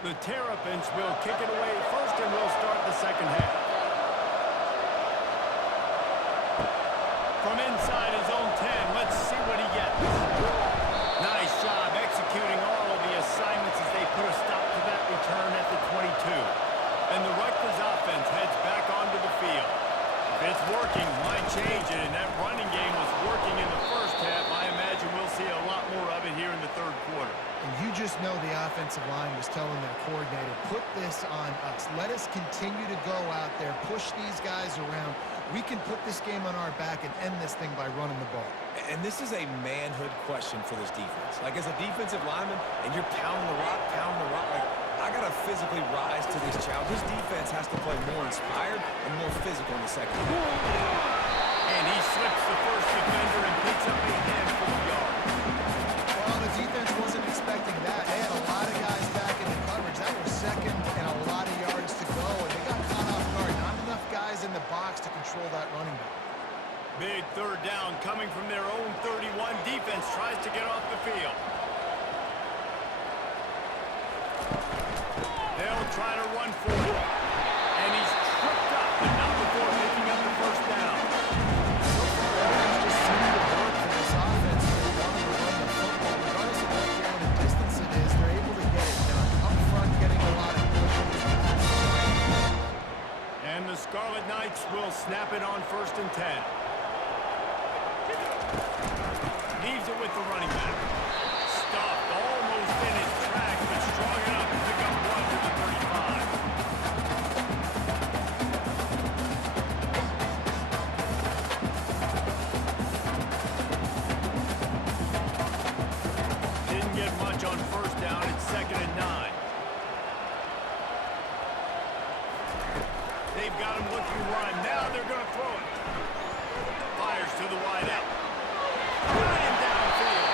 The Terrapins will kick it away first, and we'll start the second half. From inside his own 10, let's see what he gets. Nice job executing all of the assignments as they put a stop to that return at the 22. And the Rutgers offense heads back onto the field. If it's working, why change it? And that running game was working in the first half. I imagine we'll see a lot more of it here in the third quarter. And you just know the offensive line was telling their coordinator, put this on us. Let us continue to go out there, push these guys around. We can put this game on our back and end this thing by running the ball. And this is a manhood question for this defense. Like, as a defensive lineman, and you're pounding the rock, like, I got to physically rise to this challenge. This defense has to play more inspired and more physical in the second half. And he slips the first defender and picks up a handful of yards. Well, the defense wasn't expecting that. They had a lot of guys back in the coverage. That was second and a lot of yards to go, and they got caught off guard. Not enough guys in the box to control that running back. Big third down coming from their own 31. Defense tries to get off the field. They'll try to run for it. And he's tripped up, but not before picking up the first down. So far, everything's just seemed to work for this offense. They wanted to run the football. Regardless of what down the distance it is, they're able to get it done. Up front, getting a lot of push in this pass. And the Scarlet Knights will snap it on 1st and 10. Leaves it with the running back. Stopped almost in his tracks, but strong enough to pick up one to the 35. Didn't get much on first down. It's 2nd and 9. They've got him looking run. Now they're going to throw it. Fires to the wide out. Got him downfield.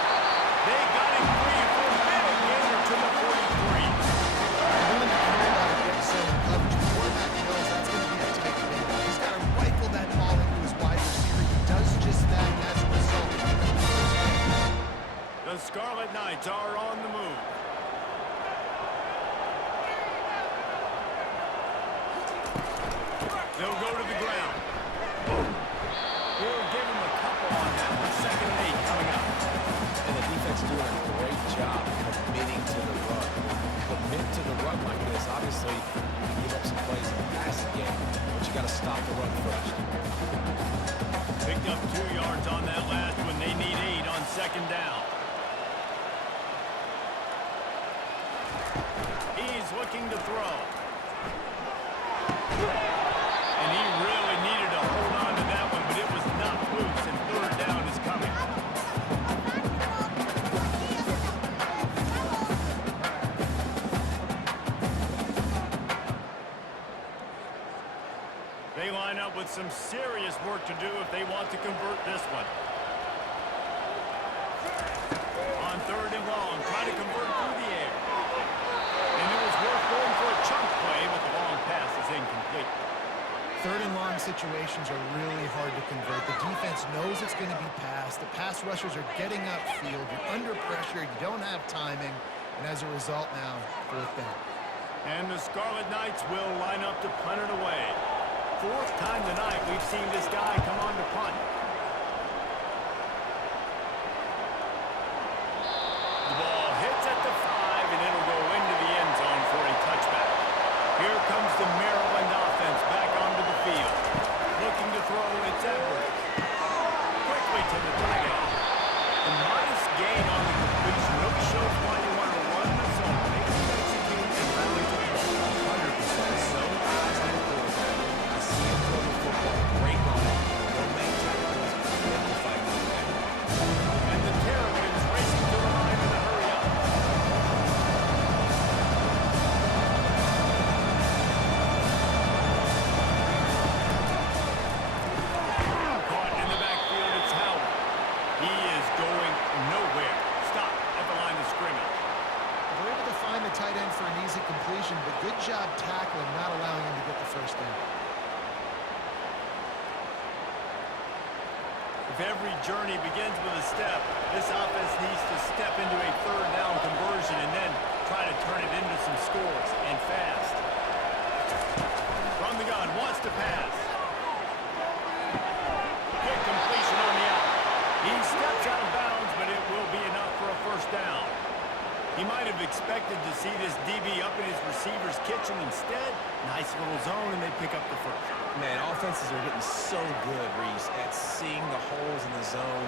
They got him free for a big gainer to the 43. Doing the curl out of get zone coverage. The quarterback knows that's going to be a tight window. He's got to rifle that ball into his wide receiver. He does just that, and as a result, the Scarlet Knights are on the move. They'll go to the ground. We'll give him a couple on that. 2nd and 8 coming up. And the defense doing a great job committing to the run. Commit to the run like this. Obviously, you can give up some plays in the passing game, but you got to stop the run first. Picked up 2 yards on that last one. They need 8 on 2nd down. He's looking to throw. And he really needed to hold on to that one, but it was not loose, and 3rd down is coming. They line up with some serious work to do if they want to convert this one. On 3rd and long, try to convert through the air. And it was worth going for a chunk play, but the long pass is incomplete. 3rd and long situations are really hard to convert. The defense knows it's going to be passed. The pass rushers are getting upfield. You're under pressure. You don't have timing. And as a result now, 4th down. And the Scarlet Knights will line up to punt it away. 4th time tonight we've seen this guy come on to punt. The ball hits at the 5, and it'll go into the end zone for a touchback. Here comes the Maryland offense back onto the field. Looking to throw, it's Edwards. Quickly to the dugout. The modest gain on the completion really shows why you want to run the zone. Make them execute and rally to the ball. 100% zone eyes on the quarterback. I see him throw the football. Break on it. Go make tackles. Let the fight go back. And the Terrapins racing to the line in a hurry up. Caught in the backfield, it's Howard. He is going nowhere. Stop at the line of scrimmage. They're able to find the tight end for an easy completion, but good job tackling, not allowing him to get the first down. If every journey begins with a step, this offense needs to step into a 3rd down conversion and then try to turn it into some scores, and fast. From the gun, wants to pass. Good completion on the out. He steps out of bounds, but it will be enough for a first down. He might have expected to see this DB up in his receiver's kitchen. Instead, nice little zone, and they pick up the first. Man, offenses are getting so good, Reese, at seeing the holes in the zone,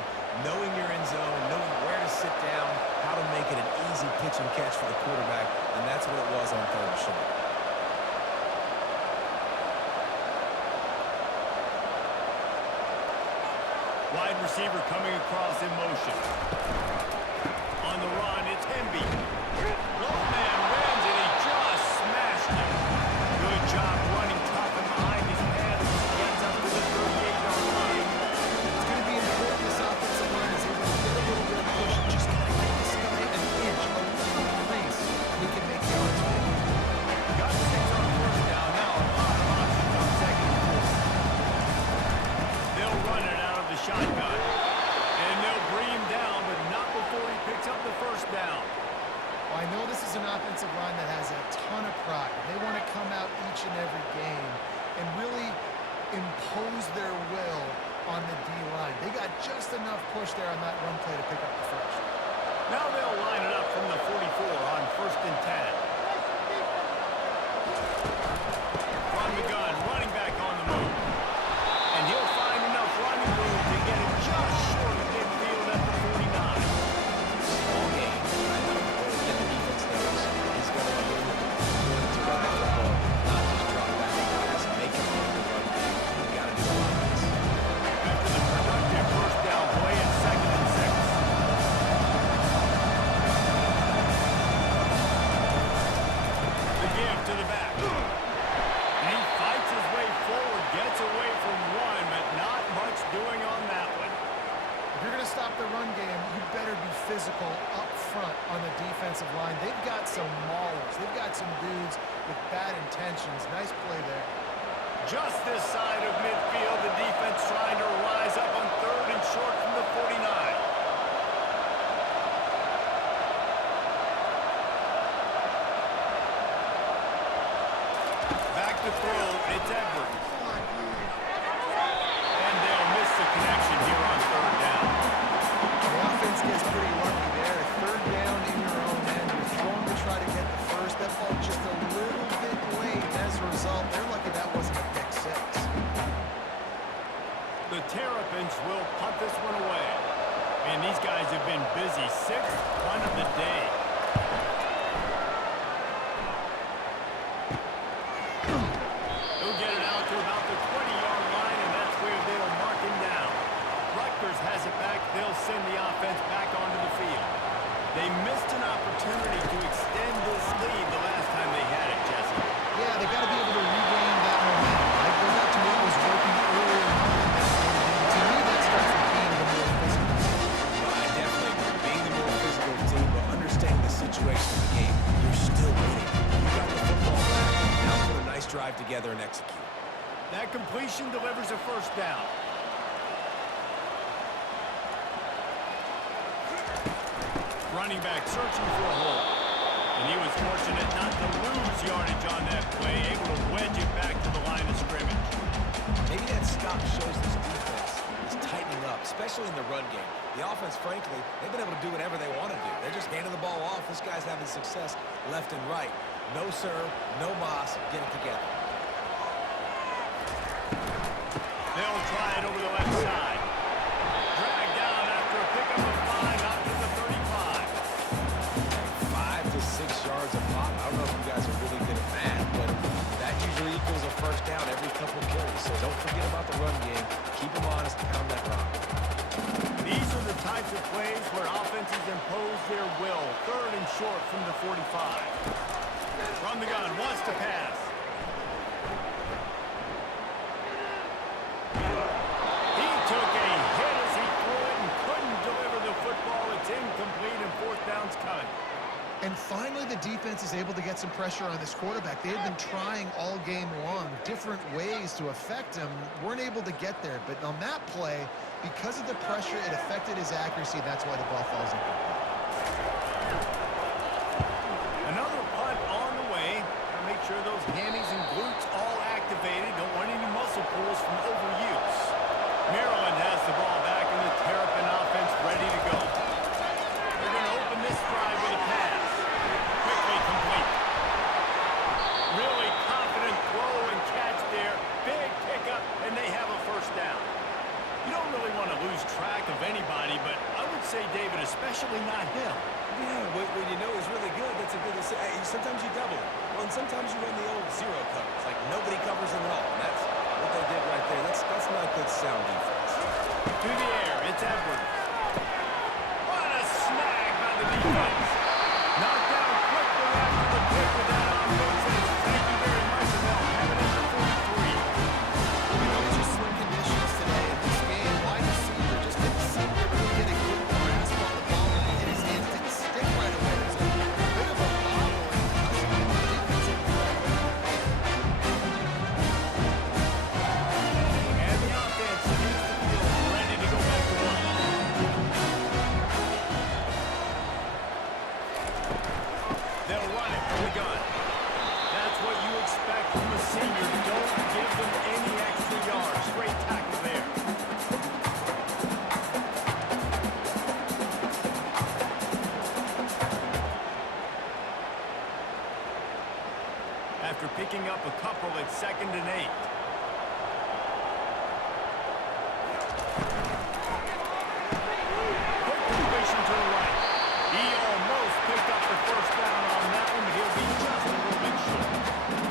knowing you're in zone, knowing where to sit down, how to make it an easy pitch and catch for the quarterback, and that's what it was on third and short. Wide receiver coming across in motion. On the run, it's Hemby. Low man wins, and he just smashed him. Good job running tough and behind his pads as he gets up to the 38-yard line. It's going to be important this offensive line is able to get a little bit of push. Just got to give this guy an inch, a little increase, and he can make yards for him. Got 6 on first down. Now a lot of options on second and fourth. They'll run it out of the shotgun. And they'll bring him down, but not before he picks up the first down. Well, I know this is an offensive line that has a ton of pride. They want to come out each and every game and really impose their will on the D-line. They got just enough push there on that run play to pick up the first. Now they'll line it up from the 44 on first and 10. From the gun, running back on the move. And he'll find enough running room to get it just short of midfield at the 49. Small game. I know the defense knows he's going to be willing to run that football, not just drop back and pass, make it on the run game. You got to do a lot of this. After the productive first down play at second and 6. The give to the back. And he fights his way forward, gets away from one, but not much doing on that one. If you're going to stop the run game, you better be physical up front on the defensive line. They've got some maulers. They've got some dudes with bad intentions. Nice play there. Just this side of midfield, the defense trying to rise up on third and short from the 49. Back to throw, it's Edwards. And they'll miss the connection here on third down. The offense gets pretty lucky there. Third down in your own end. You're throwing to try to get the first. That ball just a little bit late. As a result, they're lucky that wasn't a pick six. The Terrapins will punt this one away. And these guys have been busy. 6th punt of the day. They'll get it out to about the 20-yard line, and that's where they'll mark him down. Rutgers has it back. They'll send the offense back onto the field. They missed an opportunity to extend this lead the last time they had it, Jesse. Yeah, they got to be able to regain that momentum, right? Go back to what was working earlier on in this game. To me, that starts with being the more physical team. Well, I definitely agree. Being the more physical team, but understanding the situation of the game, you're still winning. You got the football back. Now put a nice drive together and execute. That completion delivers a first down. Running back searching for a hole. And he was fortunate not to lose yardage on that play, able to wedge it back to the line of scrimmage. Maybe that stop shows this defense is tightening up, especially in the run game. The offense, frankly, they've been able to do whatever they want to do. They're just handing the ball off. This guy's having success left and right. No serve, no moss, get it together. They'll try it over the left side. Dragged down after a pickup of 5 out to the 35. 5 to 6 yards a pop. I don't know if you guys are really good at math, but that usually equals a first down every couple carries. So don't forget about the run game. Keep them honest and pound that rock. These are the types of plays where offenses impose their will. Third and short from the 45. From the gun, wants to pass. He took a hit as he threw it and couldn't deliver the football. It's incomplete and fourth down's coming. And finally, the defense is able to get some pressure on this quarterback. They had been trying all game long different ways to affect him, weren't able to get there. But on that play, because of the pressure, it affected his accuracy. That's why the ball falls incomplete. fumbles from overuse. Maryland has the ball back in the Terrapin offense ready to go. They're going to open this drive with a pass. Quickly complete. Really confident throw and catch there. Big pickup, and they have a first down. You don't really want to lose track of anybody, but I would say, David, especially not him. Yeah, when you know he's really good, that's a good thing. Hey, sometimes you double it. Well, and sometimes you run the old zero coverage. Like, nobody covers him at all. And that's what they did right there. That's not good sound defense. To the air, it's Edwards. What a snag by the defense. Knocked down quickly after the pick with that offense. Thank you very much, and they'll have it at the 43. We know these are slim conditions today in this game. Wide receiver just didn't seem to really get a good grasp on the ball when he hit his hands. Didn't stick right away. There's a bit of a bobble and concussion in the defensive And the offense leaves the field ready to go back to work. They'll run it from the gun. That's what you expect from a senior. Don't give them any extra yards. Great tackle there. After picking up a couple, it's 2nd and 8. Quick completion to the right. He almost picked up the first down on that one, but he'll be just a little bit short.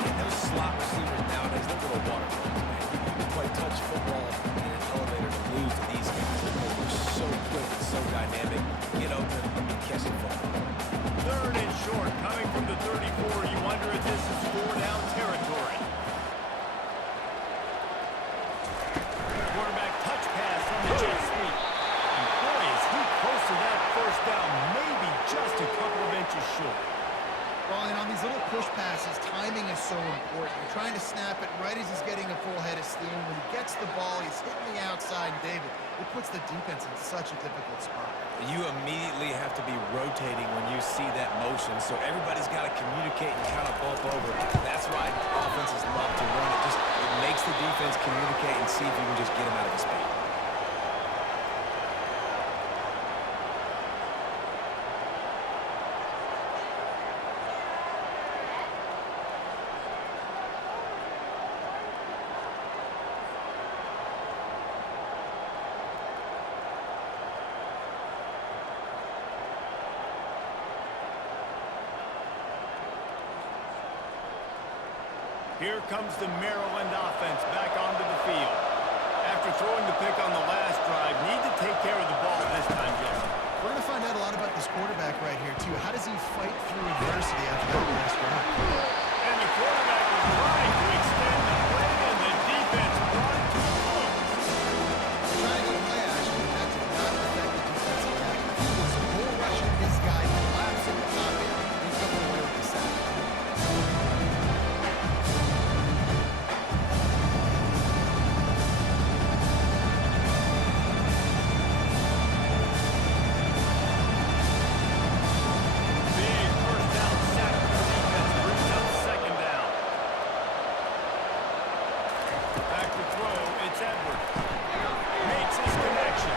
And those slot receivers nowadays, they're little water balls, man. You play touch football in an elevator to lose to these guys because they're so quick and so dynamic. Get open and catch the football. 3rd and short, coming from the 34. You wonder if this is 4-down territory. Quarterback touch pass on the jet sweep. And boy, is he close to that first down, maybe just a couple of inches short. Well, and on these little push passes, timing is so important. You're trying to snap it right as he's getting a full head of steam. When he gets the ball, he's hitting the outside. And David, it puts the defense in such a difficult spot. You immediately have to be rotating when you see that motion, so everybody's got to communicate and kind of bump over. That's why offenses love to run it. It makes the defense communicate and see if you can just get him out of his spot. Here comes the Maryland offense back onto the field. After throwing the pick on the last drive, need to take care of the ball this time, Jesse. We're going to find out a lot about this quarterback right here, too. How does he fight through adversity after that last drive? And the quarterback was trying to extend the play, and the defense brought it to a close. Trying to go play action, but that did not affect the defensive back. He was bull rushing his guy, collapsing the pocket, and coming away with the sack. Big first down sack for the defense brings up 2nd down. Back to throw, it's Edwards. Makes his connection.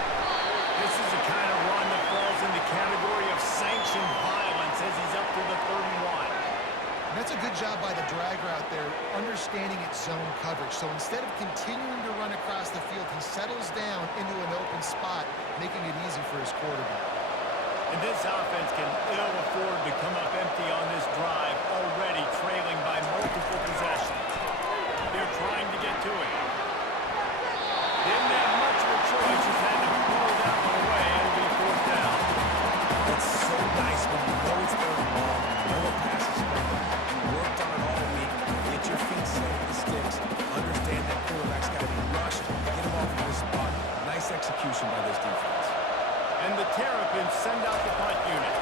This is the kind of run that falls in the category of sanctioned violence as he's up to the 31. And that's a good job by the dragger out there, understanding its zone coverage. So instead of continuing to run across the field, he settles down into an open spot, making it easy for his quarterback. And this offense can ill afford to come up empty on this drive, already trailing by multiple possessions. They're trying to get to it. Didn't have much of a choice, just had to throw that one away, and it'll be 4th down. That's so nice when you know it's 3rd and long, you know a pass is coming, you worked on it all week, get your feet set in the sticks, understand that quarterback's got to be rushed, get him off of his spot. Nice execution by this defense. And the Terrapins send out the punt unit.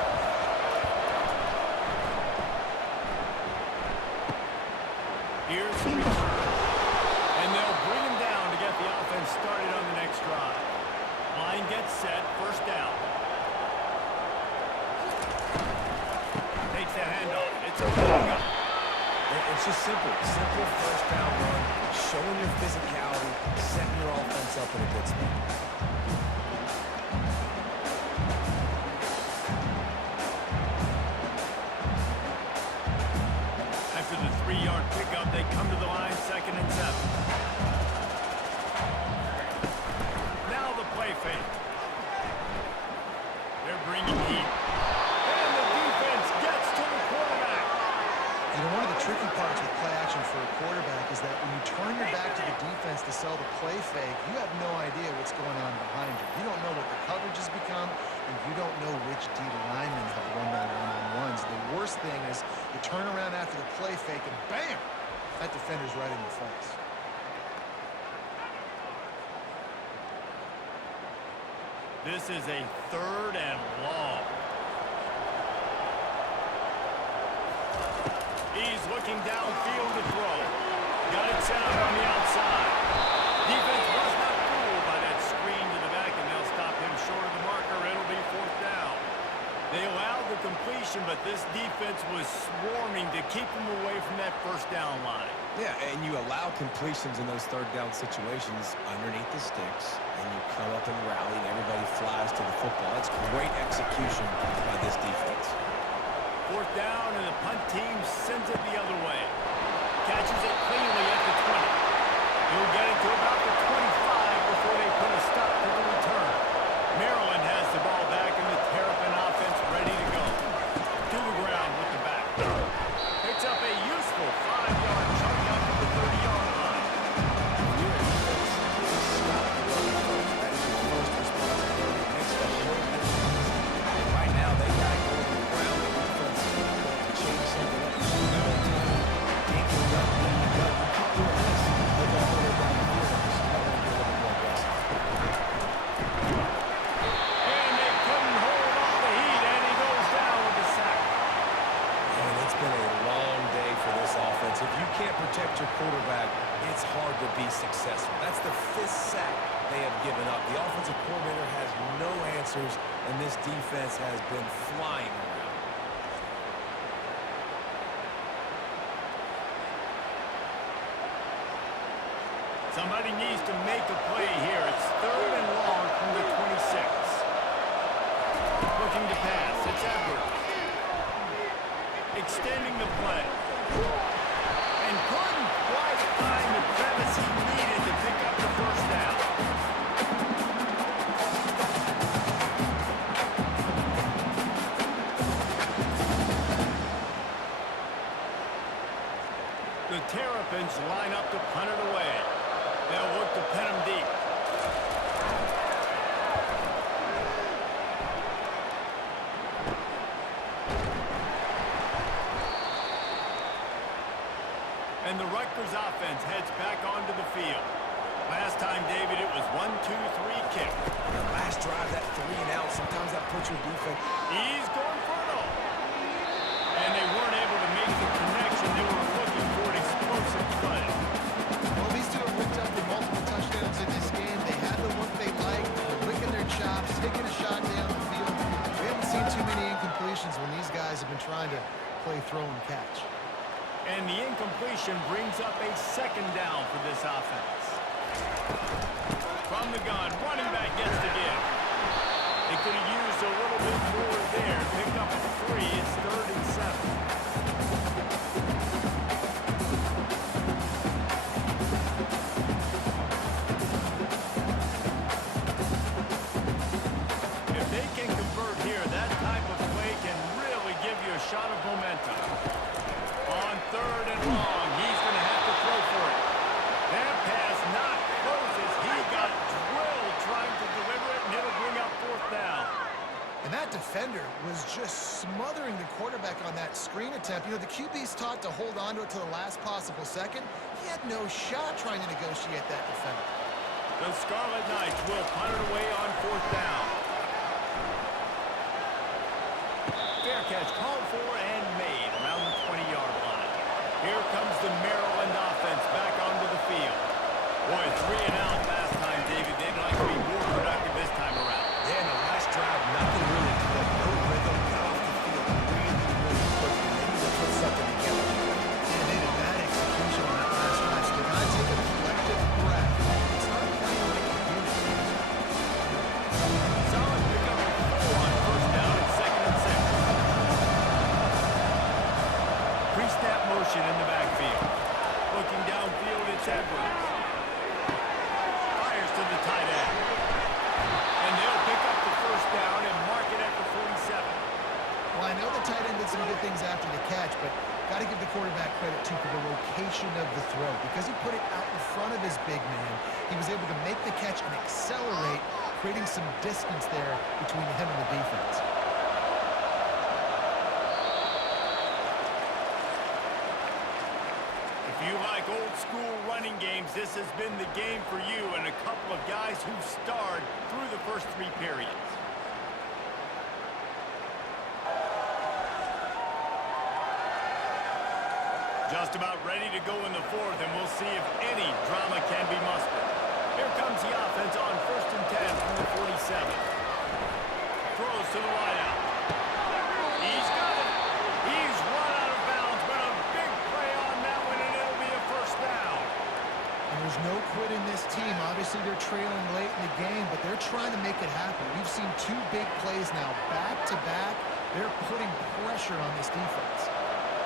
Here's the return. And they'll showing your physicality, setting your offense up in a good spot. After the 3-yard pickup, they come to the line, 2nd and 7. Now the play fake. They're bringing heat. And the defense gets to the quarterback. You know, one of the tricky parts with play action for a quarterback is that when you turn your back to the defense to sell the play fake, you have no idea what's going on behind you. You don't know what the coverage has become, and you don't know which D linemen have won their one-on-ones. The worst thing is you turn around after the play fake, and bam! That defender's right in your face. This is a 3rd and long. He's looking downfield to throw. Got it set up on the outside. Defense was not fooled by that screen to the back, and they'll stop him short of the marker. It'll be 4th down. They allowed the completion, but this defense was swarming to keep him away from that 1st down line. Yeah, and you allow completions in those 3rd down situations underneath the sticks, and you come up and rally, and everybody flies to the football. That's great execution by this defense. 4th down, and the punt team sends it the other way. Catches it cleanly at the 20. He'll get it to about the 25 before they put a stop to the return. Maryland has the ball back, and the Terrapin offense ready to go. To the ground with the back. Picks up a useful 5-yard chunk out to the 30-yard line. When you're a defense, stop the run first. That is your first responsibility. It makes the whole difference. Right now, they got to go to the ground. The defense is going to change something up. No time. Dink and duck, dink and duck. You keep doing this. They'll go all the way down the field. You just might want to get a little bit more aggressive. And they couldn't hold off the heat, and he goes down with the sack. And it's been a long day for this offense. If you can't protect your quarterback, it's hard to be successful. That's the 5th sack they have given up. The offensive coordinator has no answers, and this defense has been flying around. Somebody needs to make a play here. It's 3rd and long from the 26. Looking to pass. It's Edwards. Extending the play. And couldn't quite find the crevice he needed to pick up the 1st down. The Terrapins line up to punt it away. They'll look to pin him deep. And the Rutgers offense heads back onto the field. Last time, David, it was 1-2-3 kick. The last drive, that 3 and out, sometimes that puts your defense. He's going for it all. And they weren't able to make the connection. They were looking for an explosive play. Well, these two have picked up for multiple touchdowns in this game. They had the look they liked, licking their chops, taking a shot down the field. We haven't seen too many incompletions when these guys have been trying to play throw and catch. And the incompletion brings up a 2nd down for this offense. From the gun, running back gets the give. They could have used a little bit more there. Pick up a 3. It's 3rd and 7. If they can convert here, that type of play can really give you a shot of momentum. On 3rd and long, he's going to have to throw for it. That pass not closes. He got drilled trying to deliver it, and it'll bring up 4th down. And that defender was just smothering the quarterback on that screen attempt. You know, the QB's taught to hold on to it to the last possible second. He had no shot trying to negotiate that defender. The Scarlet Knights will punt it away on 4th down. Fair catch called for and made around the 20-yard line. Here comes the Maryland offense back onto the field. Boy, 3 and out last time, David. They'd like to be more productive this time around. Yeah, in the last drive, nothing really clicked. No rhythm, got off the field really, really quickly. They need to put something together. Yeah, they had a bad execution on that last drive, so they got to take a collective and he was able to make the catch and accelerate, creating some distance there between him and the defense. If you like old-school running games, this has been the game for you and a couple of guys who starred through the first 3 periods. Just about ready to go in the 4th, and we'll see if any drama can be mustered. Here comes the offense on 1st and 10 from the 47. Throws to the wideout. He's got it. He's run out of bounds, but a big play on that one, and it'll be a 1st down. And there's no quit in this team. Obviously, they're trailing late in the game, but they're trying to make it happen. We've seen 2 big plays now, back-to-back. They're putting pressure on this defense.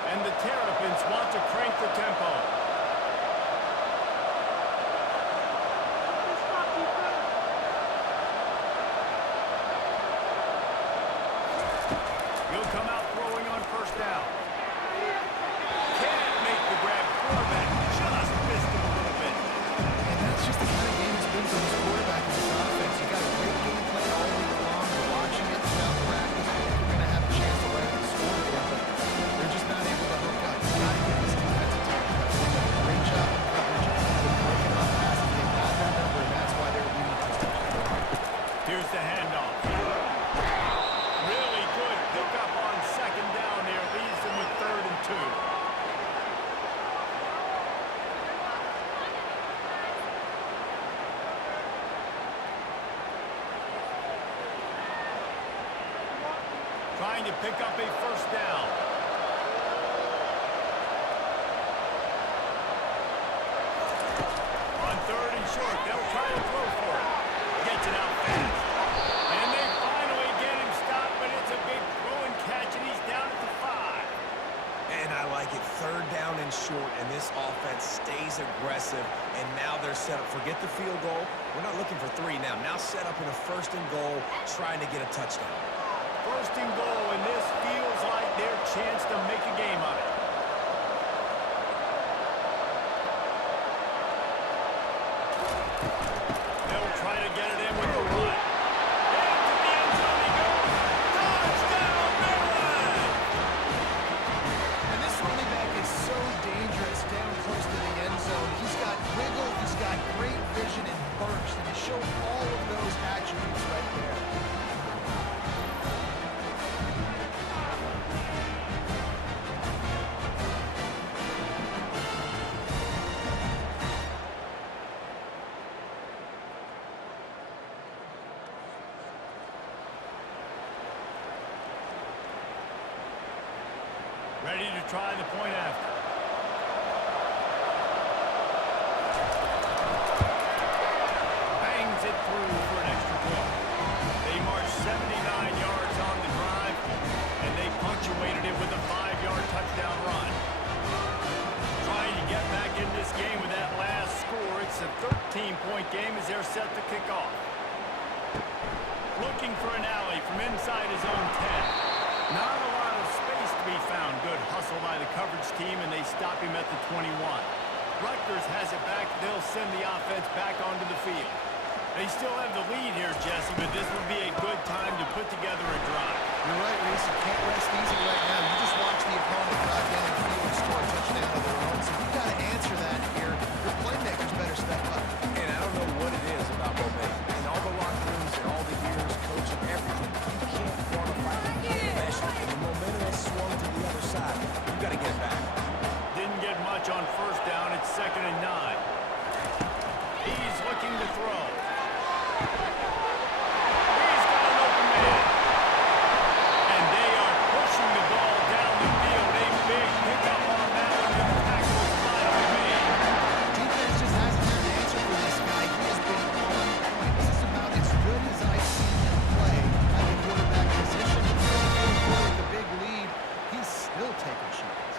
And the Terrapins want to crank the tempo. He'll come out throwing on 1st down. Can't make the grab. Quarterback just missed him a little bit. And that's just the kind of game it's been for this quarterback in this offense. You got a great game plan all week long. You're watching it throughout practice. I think you're going to have a chance to write the score there, but they're just not able to hook up. You got to give this defensive team credit. They've done a great job in coverage. They're breaking off passes. They've got their number, and that's why they're leading this touchdown. Here's the handoff. Really good pickup on 2nd down there. Leaves them with 3rd and 2. Trying to pick up a 1st down. On 3rd and short, they'll try to throw for it. Gets it out fast. And they finally get him stopped, but it's a big throw and catch, and he's down at the 5. And I like it. 3rd down and short, and this offense stays aggressive. And now they're set up. Forget the field goal. We're not looking for 3 now. Now set up in a 1st and goal, trying to get a touchdown. 1st and goal, and this feels like their chance to make a game of it. They'll try to get it in with the run. Into the end zone he goes. Touchdown, Maryland! And this running back is so dangerous down close to the end zone. He's got wiggle, he's got great vision and burst, and he showed all of those attributes right there. Ready to try the point after. Bangs it through for an extra point. They marched 79 yards on the drive, and they punctuated it with a 5-yard touchdown run. Trying to get back in this game with that last score. It's a 13-point game as they're set to kick off. Looking for an alley from inside his own 10. Not a lot of space to be found. Good hustle by the coverage team, and they stop him at the 21. Rutgers has it back. They'll send the offense back onto the field. They still have the lead here, Jesse, but this would be a good time to put together a drive. You're right, Reese. You can't rest easy right now. You just watch the opponent drive down the field and score a touchdown of their own. So you got to answer that here. Your playmakers better step up. And I don't know what it is about momentum. In all the locker rooms and all the years coaching everything, you can't quantify the possession. And the momentum has swung to the other side. You got to get back. Didn't get much on 1st down. It's 2nd and 9. He's looking to throw. He's got an open man. And they are pushing the ball down the field. A big pickup on that one, and the tackle is finally made. Defense just hasn't had an answer for this guy. He has been on point. This is about as good as I've seen him play at the quarterback position. In the fourth quarter with a big lead, he's still taking shots.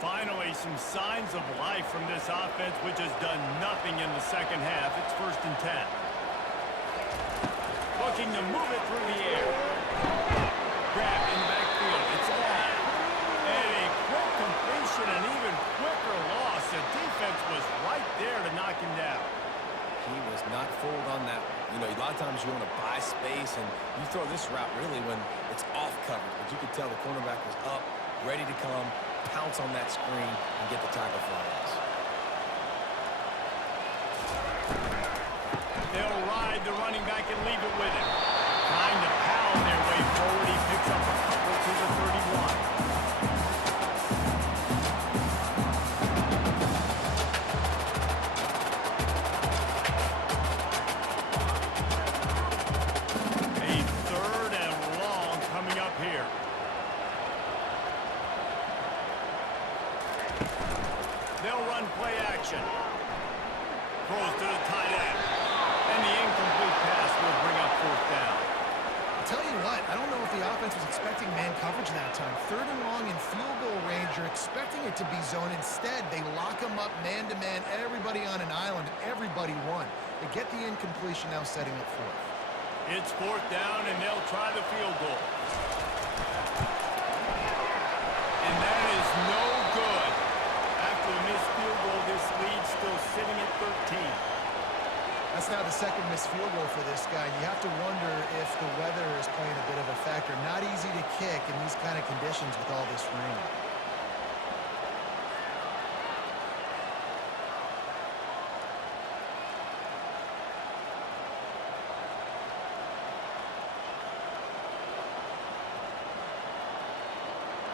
Finally, some signs of life from this offense, which has done nothing in the second half. It's 1st and 10. looking to move it through the air. Grabbed in the backfield. It's long. And a quick completion, an even quicker loss. The defense was right there to knock him down. He was not fooled on that one. You know, a lot of times you want to buy space, and you throw this route really when it's off coverage. But you could tell the cornerback was up, ready to come, pounce on that screen, and get the tackle for a loss. They'll ride the running back and leave it with him. Trying to pound their way forward. He picks up a couple to the 31. A 3rd and long coming up here. They'll run play action. Throws to the tight end. And the incomplete pass will bring up 4th down. I'll tell you what, I don't know if the offense was expecting man coverage that time. 3rd and long in field goal range, you're expecting it to be zone. Instead, they lock them up man-to-man, everybody on an island, everybody won. They get the incompletion, now setting up 4th. It's 4th down, and they'll try the field goal. And that is no good. After the missed field goal, this lead's still sitting at 13. That's now the 2nd missed field goal for this guy. You have to wonder if the weather is playing a bit of a factor. Not easy to kick in these kind of conditions with all this rain.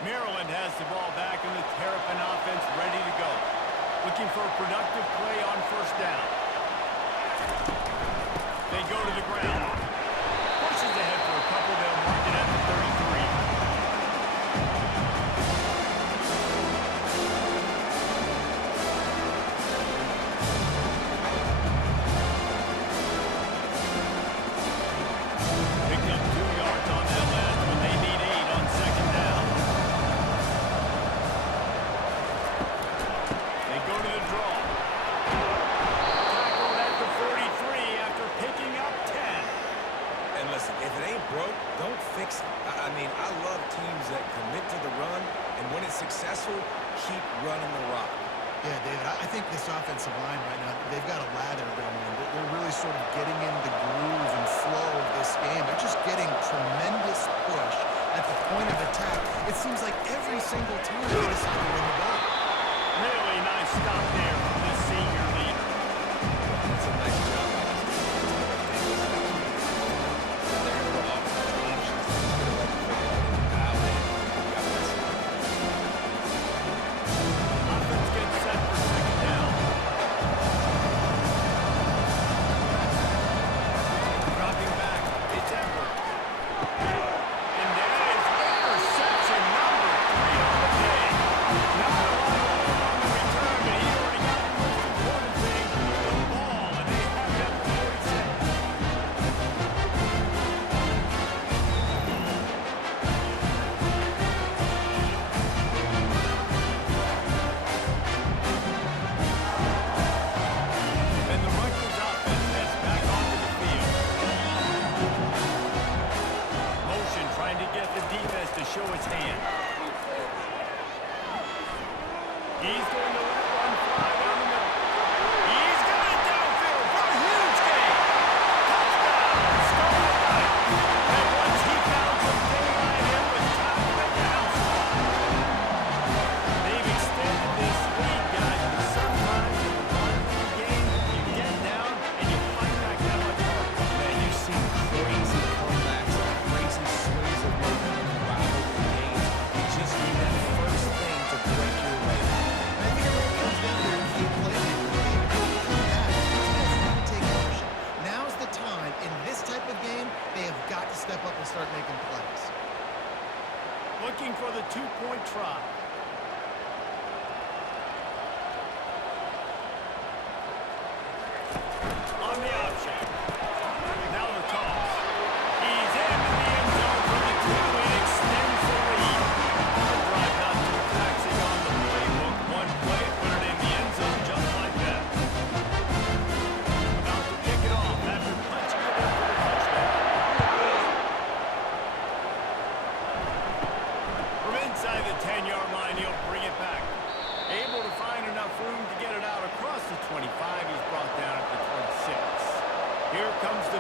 Maryland has the ball back and the Terrapin offense ready to go. Looking for a productive play on 1st down. They go to the ground. Pushes ahead for a couple. They'll mark it at the 33. Picked up 2 yards on that last one. They need 8 on 2nd down. They go to the draw. Tackled at the 43 after picking up 10. And listen, if it ain't broke, don't fix it. I mean, I love teams that commit to the run, and when it's successful, keep running the rock. Yeah, David, I think this offensive line right now, they've got a lather going. They're really sort of getting in the groove and flow of this game. They're just getting tremendous push at the point of attack. It seems like every single time they decide to win the ball. Really nice stop there from this senior leader. That's a nice job by this defense. They're going to go offensive options. They're going to let the football dial in. God bless you. Offense gets set for 2nd down. Dropping back, it's Edwards. And that is interception number 3 on the day. Not a lot of room on the return, but he already got the most important thing, the ball, and they have it at the 46. And the Rutgers offense heads back onto the field. Motion trying to get the defense to show its hand. He's going to let one fly down the middle. He's got it downfield for a huge gain. Touchdown, Scarlet Knights. And once he found some daylight, it was time to make the house call. They've extended this lead, guys, but sometimes in a one-run game, you get down and you fight back that much harder. Man, you've seen crazy comebacks and crazy swings of momentum in rivalry games. You just need that first thing to break your way. I think it really comes down to their key playmakers. David, come back. It's time to take ownership. Now's the time. In this type of game, they have got to step up and start making plays. Looking for the 2-point try. On the option. Now the toss. He's into the end zone for the 2 and extends the lead. The drive not too taxing on the playbook. One play, put it in the end zone just like that. About to kick it off after punching it in for the touchdown.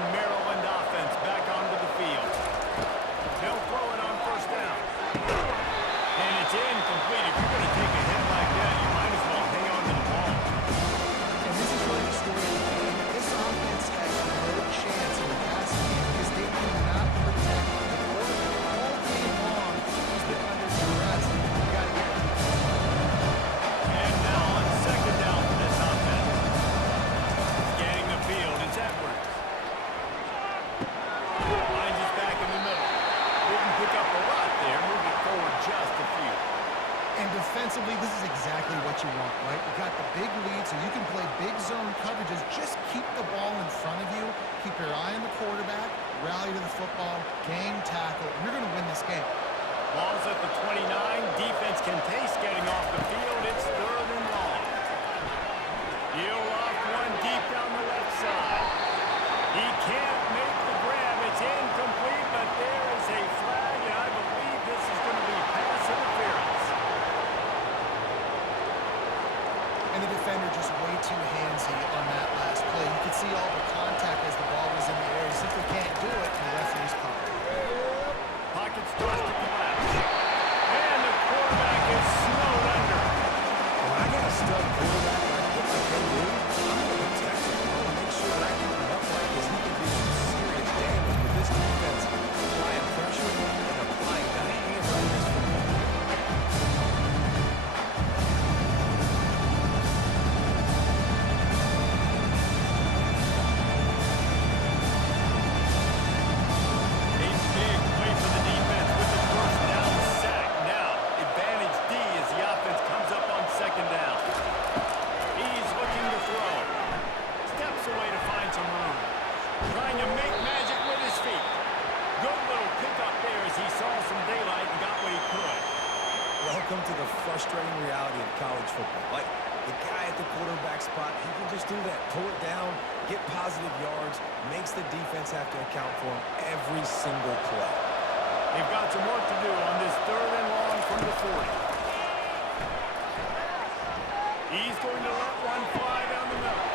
the Maryland offense back onto the field. They'll throw it on first down. And it's incomplete. If you're going to take a hit like that, you might as well hang on to the ball. And this is really the story of the game. This offense has no chance in the passing game because they cannot protect the quarterback. All game long, he's been under duress. You got to get him. And now on second down for this offense. Scanning the field, it's Edwards. Finds his back in the middle. Didn't pick up a lot there. Moved it forward just a few. And defensively, this is exactly what you want, right? You got the big lead, so you can play big zone coverages. Just keep the ball in front of you. Keep your eye on the quarterback. Rally to the football. Game tackle. And you're going to win this game. Ball's at the 29. Defense can taste getting off the field. It's third and long. He'll off one deep down the left side. He can't make the grab. It's incomplete, but there is a flag, and I believe this is going to be pass interference. And the defender just way too handsy on that last play. You could see all the contact as the ball was in the air. He simply can't do it, and the referee's called. Pocket starts to collapse. And the quarterback is snowed under. When I got a stud quarterback like they do, I'm going to protect him. I'm going to make sure that I keep him upright because he can do some serious damage with this defense applying pressure and applying the hammer in this football. A big play for the defense with the first down sack. Now, advantage D as the offense comes up on second down. He's looking to throw. Steps away to find some room. Trying to make magic with his feet. Good little pickup there as he saw some daylight and got what he could. Welcome to the frustrating reality of college football. Like, the guy at the quarterback spot, he can just do that. Pull it down, get positive yards, makes the defense have to account for him every single play. They've got some work to do on this third and long from the 40. He's going to let one fly down the middle.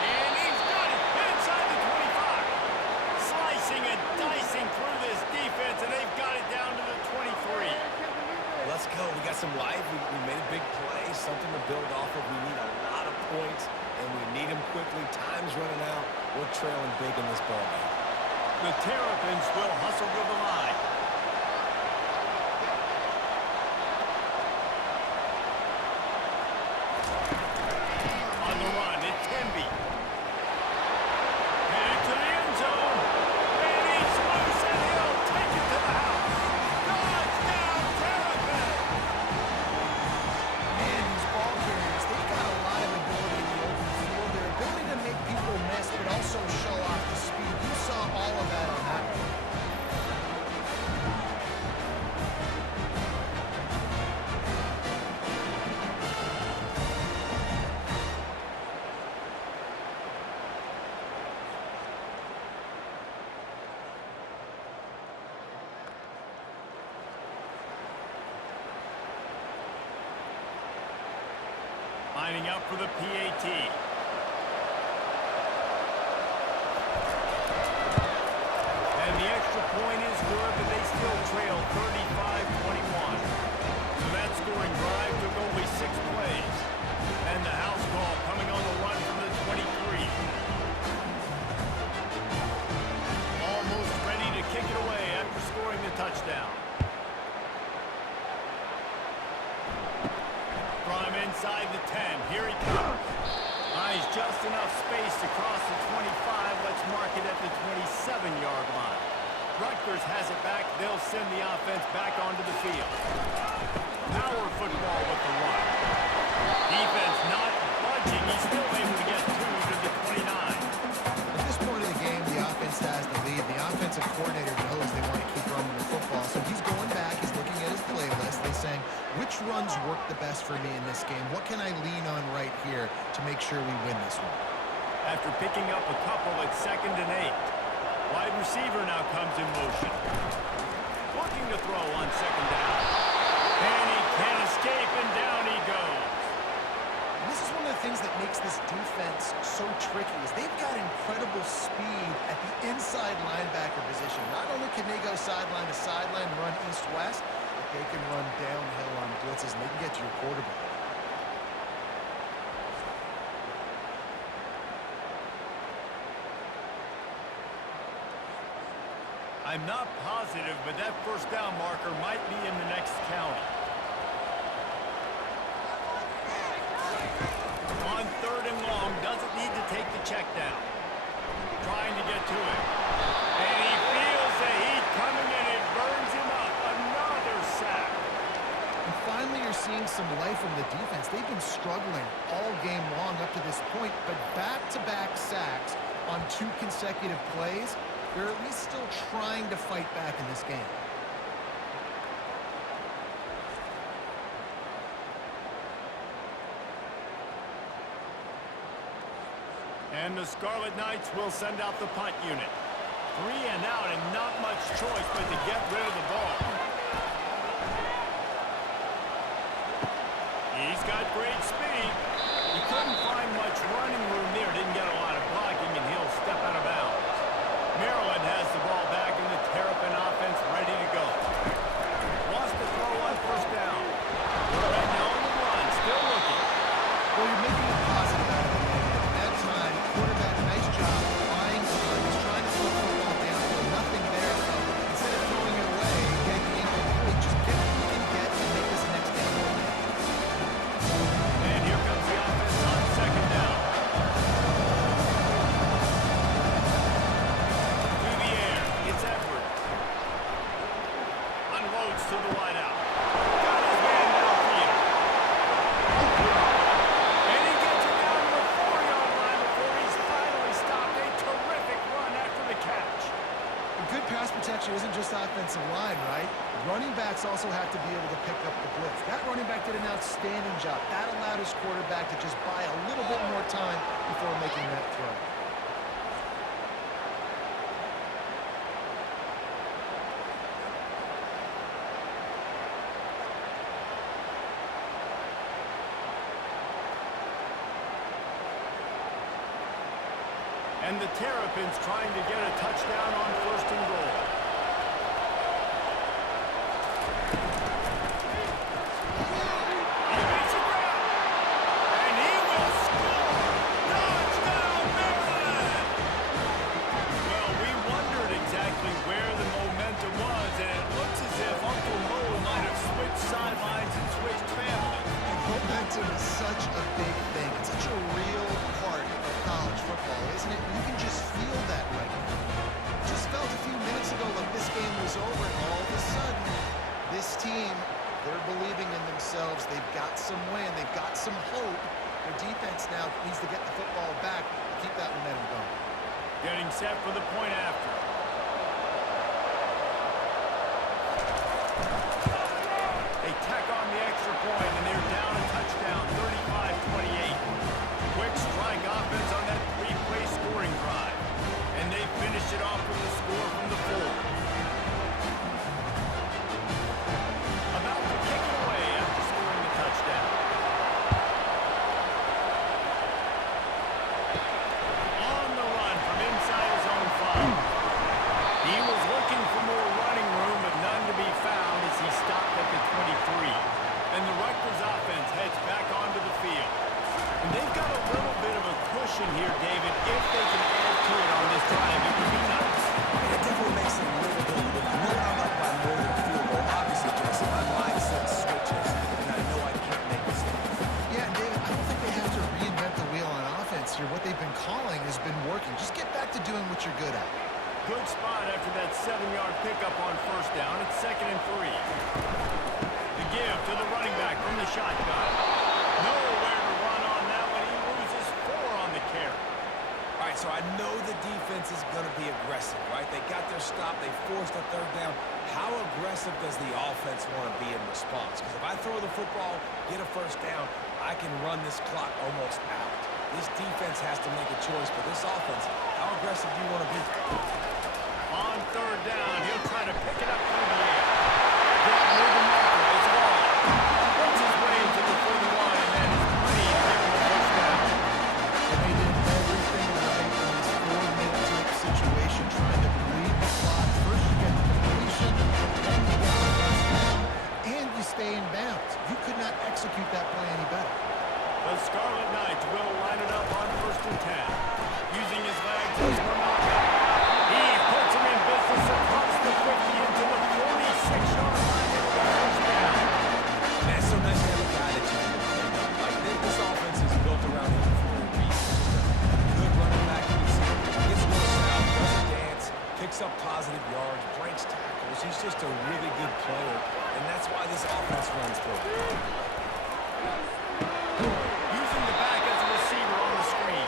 And he's got it inside the 25. Slicing and dicing through this defense, and they've got it down to the 23. Let's go. We got some life. We made a big play, something to build off of. We need a lot of points, and we need them quickly. Time's running out. We're trailing big in this ball game. The Terrapins will hustle to the line. On the run, it's Temby. Headed to the end zone. And he's loose, and he'll take it to the house. Touchdown, Terrapins! Man, these ball carriers, they've got a lot of ability in the open field. Their ability to make people miss, but also show off the speed. You saw all of that on that one. Lining up for the PAT. And the extra point is good, but they still trail 35-21. So that scoring drive took only 6 plays. And the house call coming on the run from the 23. Almost ready to kick it away after scoring the touchdown. From inside the 10, here he comes. Buys just enough space to cross the 25. Let's mark it at the 27-yard line. Rutgers has it back. They'll send the offense back onto the field. Power football with the run. Defense not budging. He's still able to get 2 to the 29. At this point of the game, the offense has the lead. The offensive coordinator knows they want to keep running the football, so he's going back. He's looking at his playlist. They're saying, which runs work the best for me in this game? What can I lean on right here to make sure we win this one? After picking up a couple at 2nd and 8. Wide receiver now comes in motion. Looking to throw on 2nd down. And he can't escape, and down he goes. this is one of the things that makes this defense so tricky is they've got incredible speed at the inside linebacker position. Not only can they go sideline to sideline, run east-west, but they can run downhill on blitzes, and they can get to your quarterback. I'm not positive, but that first down marker might be in the next county. On 3rd and long, doesn't need to take the check down. Trying to get to it. And he feels the heat coming and it burns him up. Another sack. And finally, you're seeing some life from the defense. They've been struggling all game long up to this point, but back-to-back sacks on 2 consecutive plays, they're at least still trying to fight back in this game. And the Scarlet Knights will send out the punt unit. 3 and out and not much choice but to get rid of the ball. He's got great speed. He couldn't find much running room there. Didn't get a lot of blocking, and he'll step out of bounds. Maryland has the ball back in the Terrapin offense ready to go. Wants to throw on first down. Right now on the run, still looking. Well, you're making a positive out of it. That time, quarterback, nice job, buying time. He's trying to throw the football downfield. Nothing there, so instead of throwing it away, getting the incomplete, just get what you can get and make this next game more game. And here comes the offense on 2nd down. To the air, it's Edwards. Unloads to the wideout. Got his man downfield. And he gets it down to the 4-yard line before he's finally stopped. A terrific run after the catch. And good pass protection isn't just offensive line, right? Running backs also have to be able to pick up the blitz. That running back did an outstanding job. That allowed his quarterback to just buy a little bit more time before making that throw. And the Terrapins trying to get a touchdown on 1st and goal. He makes a grab. And he will score. Touchdown, Maryland! Well, we wondered exactly where the momentum was, and it looks as if Uncle Mo might have switched sidelines and switched families. Momentum is such a big thing. It's such a real part of college football, isn't it? You can just feel that right now. Just felt a few minutes ago like this game was over, and all of a sudden, this team, they're believing in themselves. They've got some win. They've got some hope. Their defense now needs to get the football back to keep that momentum going. Getting set for the point after. They tack on the extra point, and they're down a touchdown, 35-28. Quick strike offense on that 3-play scoring drive. And they finish it off with a score from the 4. About to kick it away after scoring the touchdown. On the run from inside his own 5. He was looking for more running room, but none to be found as he stopped at the 23. And the Rutgers offense heads back onto the field. And they've got a little bit of a cushion here, David. If they can add to it on this drive, it would be nice. It definitely makes it a little bit. If I know I'm up by more than a field goal, obviously, Jason, my mindset switches, and I know I can't make mistakes. Yeah, and David, I don't think they have to reinvent the wheel on offense here. What they've been calling has been working. Just get back to doing what you're good at. Good spot after that 7-yard pickup on first down. It's 2nd and 3. The give to the running back from the shotgun. Nowhere to run on that one. He loses 4 on the carry. All right, so I know the defense is going to be aggressive, right? They got their stop. They forced a 3rd down. How aggressive does the offense want to be in response? Because if I throw the football, get a 1st down, I can run this clock almost out. This defense has to make a choice, but this offense, how aggressive do you want to be? On 3rd down, he'll try to pick it up through the air. Grab near the marker. It's long. Works his way into the 41, and that is plenty to give him a picks up positive yards, breaks tackles. He's just a really good player, and that's why this offense runs through. Using the back as a receiver on the screen.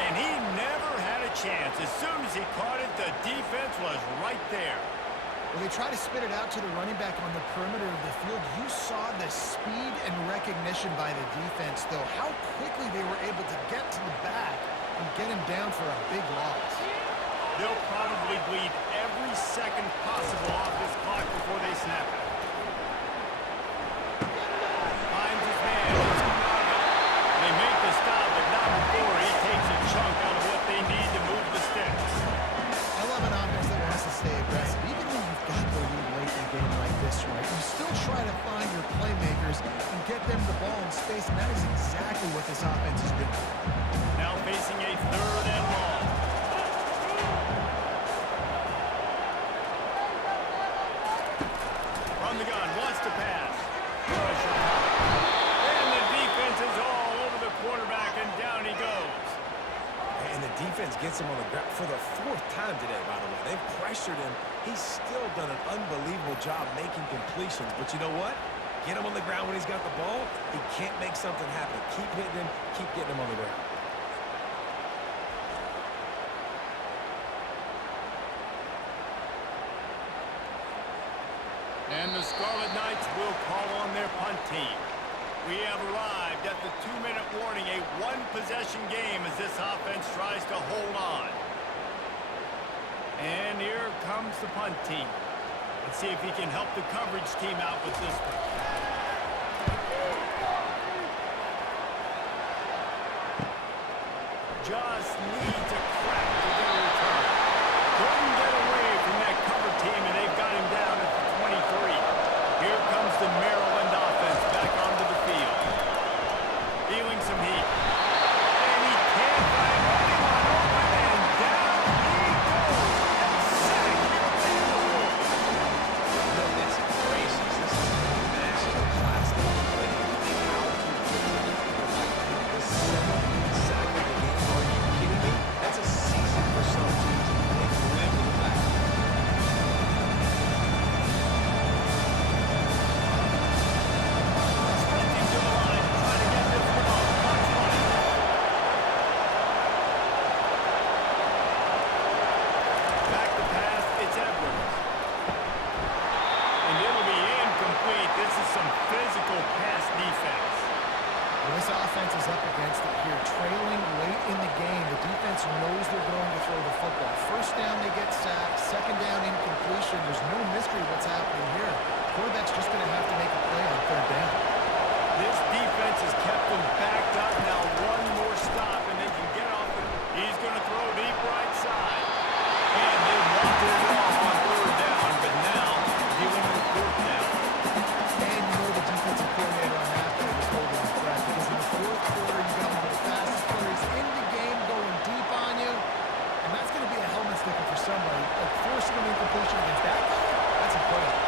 And he never had a chance. As soon as he caught it, the defense was right there. Well, they try to spit it out to the running back on the perimeter of the field. You saw the speed and recognition by the defense, though. How quickly they were able to get to the back and get him down for a big loss. They'll probably bleed every second possible off this clock before they snap it. Finds his man. It's Kunaga. They make the stop, but not before he takes a chunk out of what they need to move the sticks. I love an offense that wants to stay aggressive. Even when you've got the lead late in a game like this, right, you still try to find your playmakers and get them the ball in space, and that is exactly what this offense is doing. Now facing a 3rd and long. From the gun, wants to pass. Pressure. And the defense is all over the quarterback, and down he goes. And the defense gets him on the ground for the 4th time today, by the way. They've pressured him. He's still done an unbelievable job making completions. But you know what? Get him on the ground when he's got the ball. He can't make something happen. Keep hitting him. Keep getting him on the ground. And the Scarlet Knights will call on their punt team. We have arrived at the 2-minute warning, a one-possession game as this offense tries to hold on. And here comes the punt team. Let's see if he can help the coverage team out with this one. Just needs a crack to get a return. Couldn't get away from that cover team, and they've got him down at the 23. Here comes the Maryland offense back onto the field. Feeling some heat. And he can't find anyone open, and down he goes. And sack. Goodness gracious, this is master class of play. How to protect the quarterback. The 7th sack of the game. Are you kidding me? That's a season for some teams. They've lived in the back. Sprinting to the line to try to get this one off. Clock's running. Back to pass, it's Edwards. And it'll be incomplete. This is some physical pass defense. Well, this offense is up against it here. Trailing late in the game, the defense knows they're going to throw the football. 1st down, they get sacked. 2nd down, incompletion. There's no mystery what's happening here. Quarterback's just going to have to make a play on 3rd down. This defense has kept them backed up. Now one more stop, and they can get off it. He's going to throw deep right side. And they wanted it off on 3rd down, but now dealing with 4th down. And you know the defensive coordinator on that play was holding his breath because in the 4th quarter, you got one of the fastest players in the game going deep on you. And that's going to be a helmet sticker for somebody. Like forcing an incompletion against that guy, that's incredible.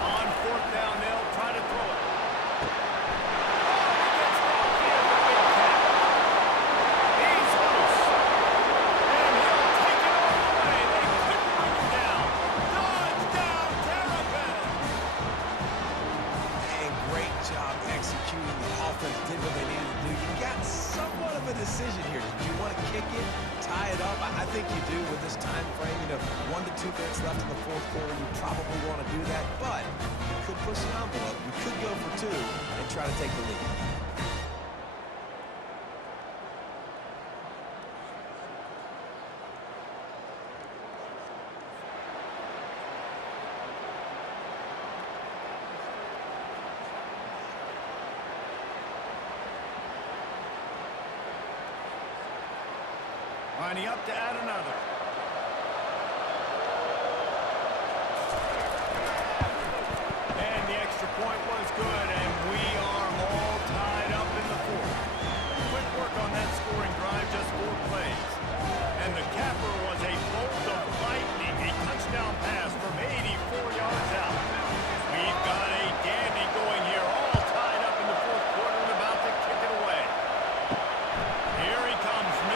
On 4th down, they'll try to throw it. Oh, he gets downfield with a big catch. He's loose. And he'll take it all the way. They couldn't bring him down. Touchdown, Terrapin. And great job executing. The offense did what they needed to do. You got somewhat of a decision here. Do you want to kick it, tie it up? I think you do with this time frame. 1 to 2 minutes left in the 4th quarter. You probably want to do that, but you could push the envelope. You could go for 2 and try to take the lead. Lining up to add another. And the extra point was good, and we are all tied up in the 4th. Quick work on that scoring drive, just 4 plays. And the capper was a bolt of lightning, a touchdown pass from 84 yards out. We've got a dandy going here, all tied up in the 4th quarter and about to kick it away. Here he comes from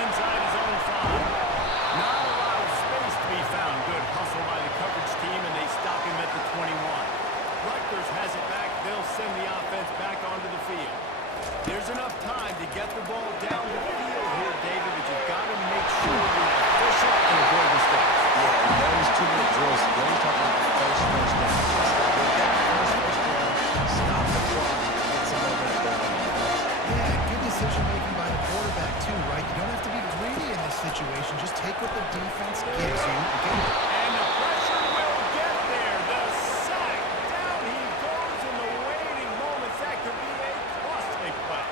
situation. Just take what the defense gives you. And the pressure will get there. The sack. Down he goes in the waiting moments. That could be a costly play.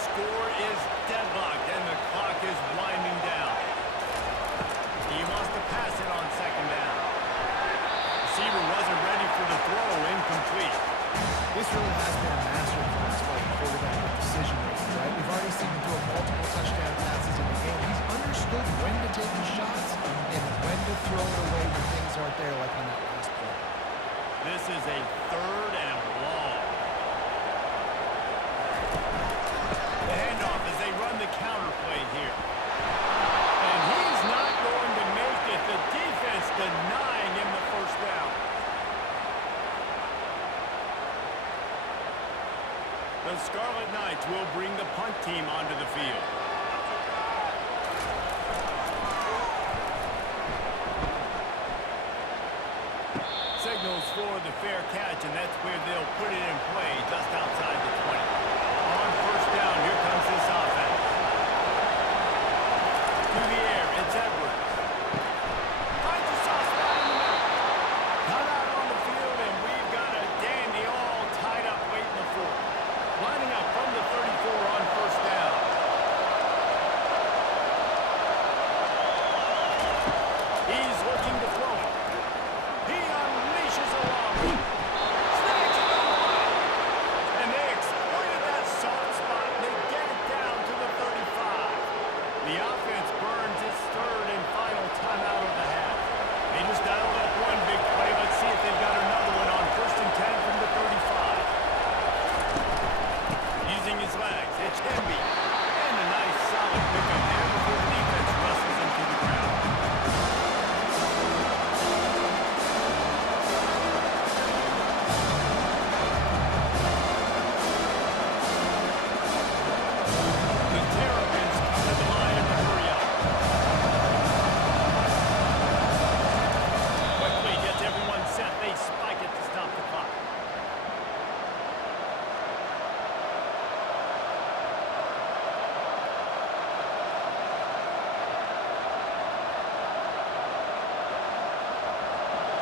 Score is deadlocked, and the clock is winding down. He wants to pass it on second down. Receiver wasn't ready for the throw. Incomplete. This really has been a masterclass by the quarterback with decision-making, right? We've already seen him throw multiple touchdown passes in the game. He's understood when to take the shots and when to throw it away when things aren't there, like on that last play. This is a third and long. The handoff as they run the counter play here. And he's not going to make it. The defense denying him the first down. The Scarlet Knights will bring the punt team onto the field. Signals for the fair catch, and that's where they'll put it in play just outside the 20. On first down, here comes this offense. To the air, it's Edwards. Finds a soft spot in the middle. Cut out on the field, and we've got a dandy all tied up late in the fourth. Lining up from the 34 on first down. He's looking to throw it. He unleashes a long one. Snacks it on the line. And they exploited that soft spot. They get it down to the 35. The offense burns its third and final timeout of the half. They just dialed up one big play. Let's see if they've got another one on first and 10 from the 35. Using his legs, it's Hemby. And a nice solid pickup there before the defense wrestles him to the ground. The Terrapins come to the line in a hurry up. Quickly gets everyone set. They spike it to stop the clock.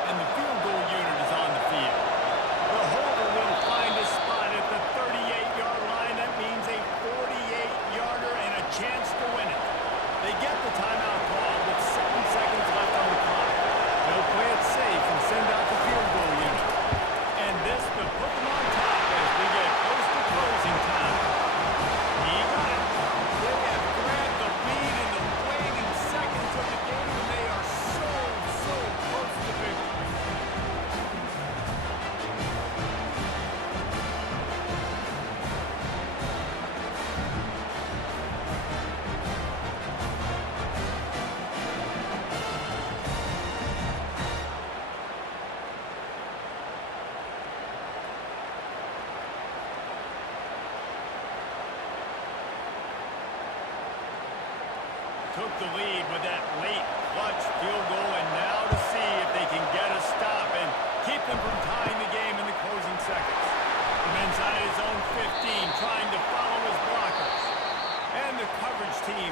And the field goal unit is on the field. The holder will find a spot at the 38-yard line. That means a 48-yarder and a chance to win it. They get the timeout call with 7 seconds left on the clock. They'll play it safe and send out the field goal unit. And this to put them on top as we get close to closing time. He got it. They have grabbed the lead in the waning seconds of the game, and they are so close to victory. Took the lead with that late clutch field goal, and now to see if they can get a stop and keep them from tying the game in the closing seconds. From inside his own 15, trying to follow his blockers. And the coverage team